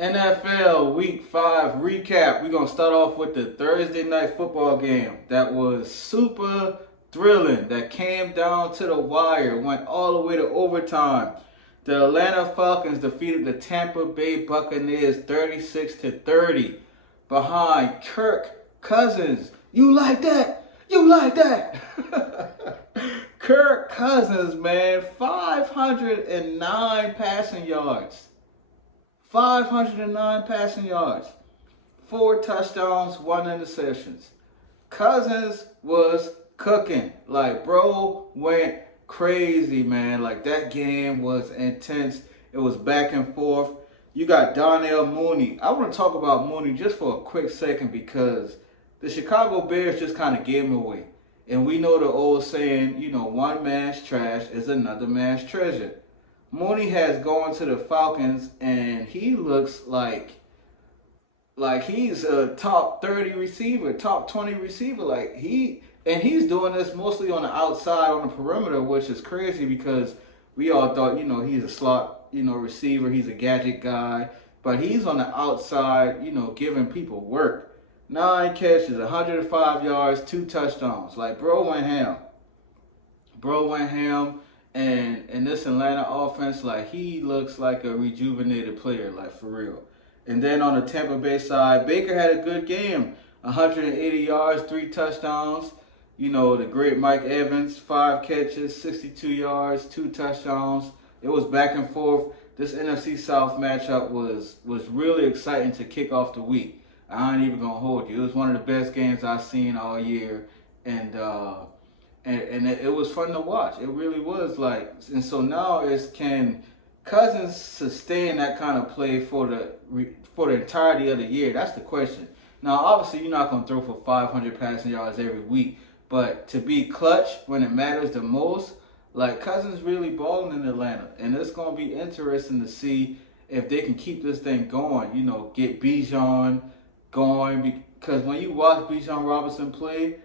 NFL Week 5 recap. We're going to start off with the Thursday night football game that was super thrilling, that came down to the wire, went all the way to overtime. The Atlanta Falcons defeated the Tampa Bay Buccaneers 36 to 30 behind Kirk Cousins. You like that? You like that? Kirk Cousins, man, 509 passing yards. 509 passing yards, 4 touchdowns, 1 interceptions. Cousins was cooking. Like, bro went crazy, man. Like, that game was intense. It was back and forth. You got Darnell Mooney. I want to talk about Mooney just for a quick second because the Chicago Bears just kind of gave him away. And we know the old saying, one man's trash is another man's treasure. Mooney has gone to the Falcons and he looks like he's a top 30 receiver, top 20 receiver. He's doing this mostly on the outside on the perimeter, which is crazy because we all thought, he's a slot, receiver, he's a gadget guy, but he's on the outside, giving people work. 9 catches, 105 yards, 2 touchdowns. Like, bro went ham. And this Atlanta offense, like, he looks like a rejuvenated player, like, for real. And then on the Tampa Bay side, Baker had a good game. 180 yards, 3 touchdowns. The great Mike Evans, 5 catches, 62 yards, 2 touchdowns. It was back and forth. This NFC South matchup was really exciting to kick off the week. I ain't even going to hold you. It was one of the best games I've seen all year. And it was fun to watch. It really was. And so now can Cousins sustain that kind of play for the entirety of the year? That's the question. Now, obviously, you're not going to throw for 500 passing yards every week, but to be clutch when it matters the most, like, Cousins really balling in Atlanta, and it's going to be interesting to see if they can keep this thing going. Get Bijan going, because when you watch Bijan Robinson play,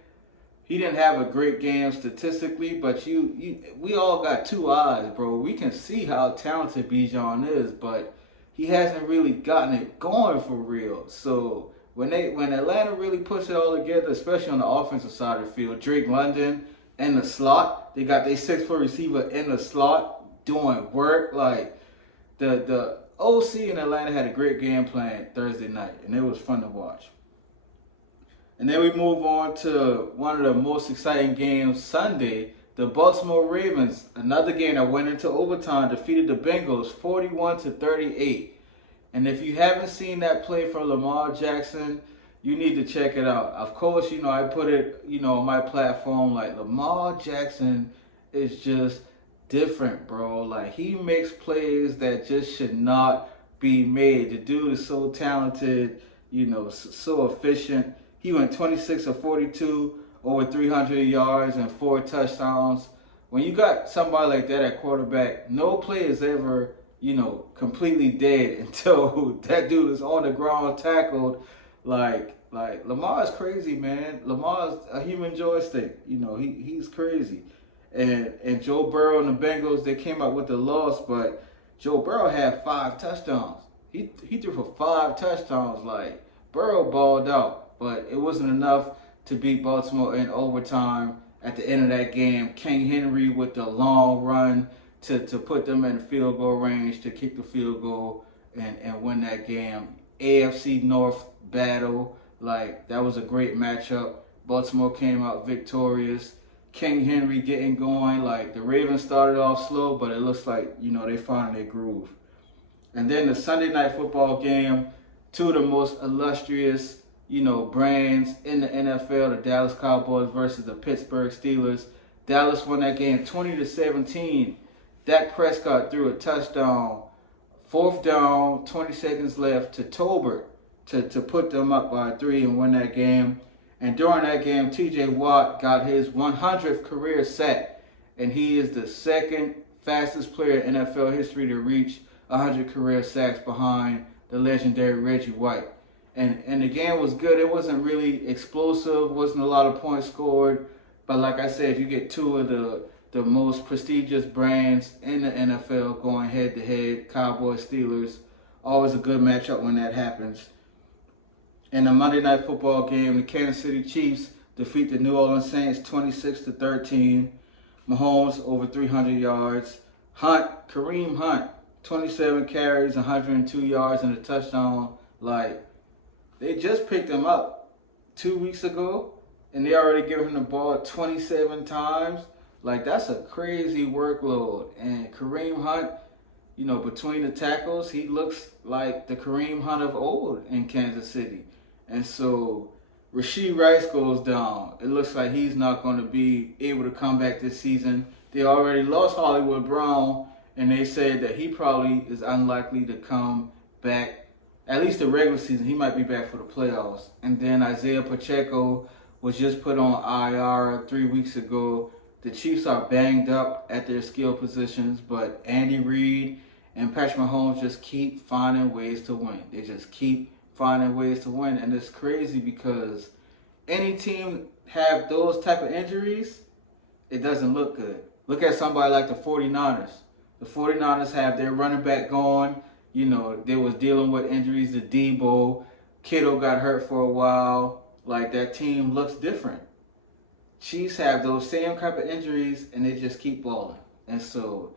he didn't have a great game statistically, but we all got 2 eyes, bro. We can see how talented Bijan is, but he hasn't really gotten it going for real. So when Atlanta really puts it all together, especially on the offensive side of the field, Drake London in the slot, they got their 6-foot receiver in the slot doing work. Like, the OC in Atlanta had a great game plan Thursday night, and it was fun to watch. And then we move on to one of the most exciting games Sunday. The Baltimore Ravens, another game that went into overtime, defeated the Bengals 41 to 38. And if you haven't seen that play from Lamar Jackson, you need to check it out. Of course, I put it, on my platform. Like, Lamar Jackson is just different, bro. Like, he makes plays that just should not be made. The dude is so talented, so efficient. He went 26 of 42, over 300 yards and 4 touchdowns. When you got somebody like that at quarterback, no play is ever, completely dead until that dude is on the ground tackled. Like Lamar is crazy, man. Lamar is a human joystick. He's crazy. And Joe Burrow and the Bengals, they came out with the loss, but Joe Burrow had 5 touchdowns. He threw for 5 touchdowns. Like, Burrow balled out. But it wasn't enough to beat Baltimore in overtime. At the end of that game, King Henry with the long run to put them in field goal range to kick the field goal and win that game. AFC North battle. Like, that was a great matchup. Baltimore came out victorious. King Henry getting going. Like, the Ravens started off slow, but it looks like, they found their groove. And then the Sunday night football game, 2 of the most illustrious brands in the NFL, the Dallas Cowboys versus the Pittsburgh Steelers. Dallas won that game 20 to 17. Dak Prescott threw a touchdown, 4th down, 20 seconds left to Tolbert to put them up by 3 and win that game. And during that game, TJ Watt got his 100th career sack, and he is the second fastest player in NFL history to reach 100 career sacks behind the legendary Reggie White. And the game was good. It wasn't really explosive. Wasn't a lot of points scored. But like I said, you get 2 of the most prestigious brands in the NFL going head-to-head, Cowboys, Steelers. Always a good matchup when that happens. In the Monday Night Football game, the Kansas City Chiefs defeat the New Orleans Saints 26-13. Mahomes over 300 yards. Kareem Hunt, 27 carries, 102 yards, and a touchdown. Like, they just picked him up 2 weeks ago, and they already given him the ball 27 times. Like, that's a crazy workload. And Kareem Hunt, between the tackles, he looks like the Kareem Hunt of old in Kansas City. And so Rashee Rice goes down. It looks like he's not going to be able to come back this season. They already lost Hollywood Brown, and they said that he probably is unlikely to come back. At least the regular season, he might be back for the playoffs. And then Isaiah Pacheco was just put on IR 3 weeks ago. The Chiefs are banged up at their skill positions, but Andy Reid and Patrick Mahomes just keep finding ways to win. They just keep finding ways to win, and it's crazy because any team have those type of injuries, it doesn't look good. Look at somebody like the 49ers. The 49ers have their running back gone. They was dealing with injuries to Debo. Kittle got hurt for a while. Like, that team looks different. Chiefs have those same type of injuries, and they just keep balling. And so,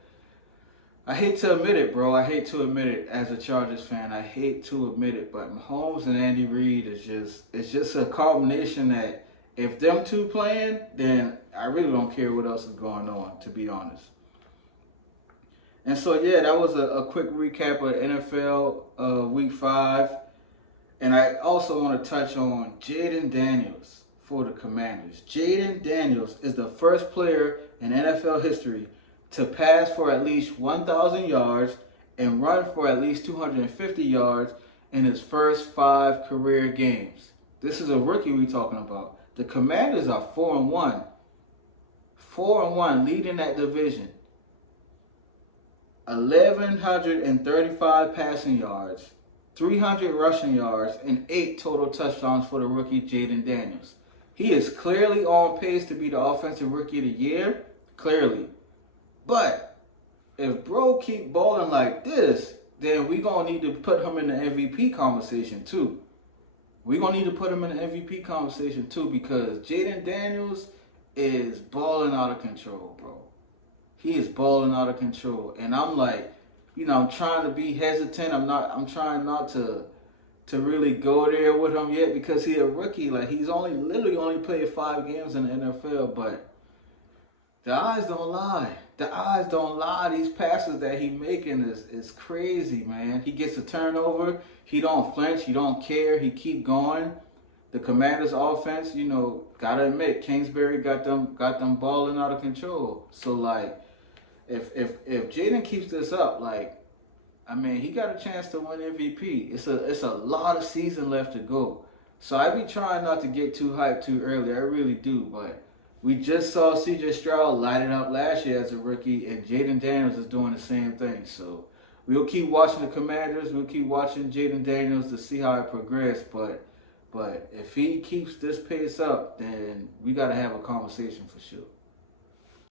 I hate to admit it, bro. I hate to admit it as a Chargers fan. I hate to admit it, but Mahomes and Andy Reid it's just a combination that if them two playing, then I really don't care what else is going on, to be honest. And so, yeah, that was a quick recap of NFL Week 5. And I also want to touch on Jayden Daniels for the Commanders. Jayden Daniels is the first player in NFL history to pass for at least 1,000 yards and run for at least 250 yards in his first 5 career games. This is a rookie we're talking about. The Commanders are 4-1. 4-1, leading that division. 1,135 passing yards, 300 rushing yards, and 8 total touchdowns for the rookie Jayden Daniels. He is clearly on pace to be the Offensive Rookie of the Year. Clearly. But if bro keep balling like this, then we going to need to put him in the MVP conversation too. We're going to need to put him in the MVP conversation too, because Jayden Daniels is balling out of control, bro. He is balling out of control. And I'm like, I'm trying to be hesitant. I'm trying not to really go there with him yet because he's a rookie. Like, he's literally only played 5 games in the NFL, but the eyes don't lie. The eyes don't lie. These passes that he making is crazy, man. He gets a turnover. He don't flinch. He don't care. He keep going. The Commanders' offense, gotta admit, Kingsbury got them balling out of control. So, like, if Jayden keeps this up, he got a chance to win MVP. It's a lot of season left to go. So I be trying not to get too hyped too early. I really do, but we just saw C.J. Stroud light it up last year as a rookie, and Jayden Daniels is doing the same thing. So we'll keep watching the Commanders. We'll keep watching Jayden Daniels to see how it progresses. But if he keeps this pace up, then we got to have a conversation for sure.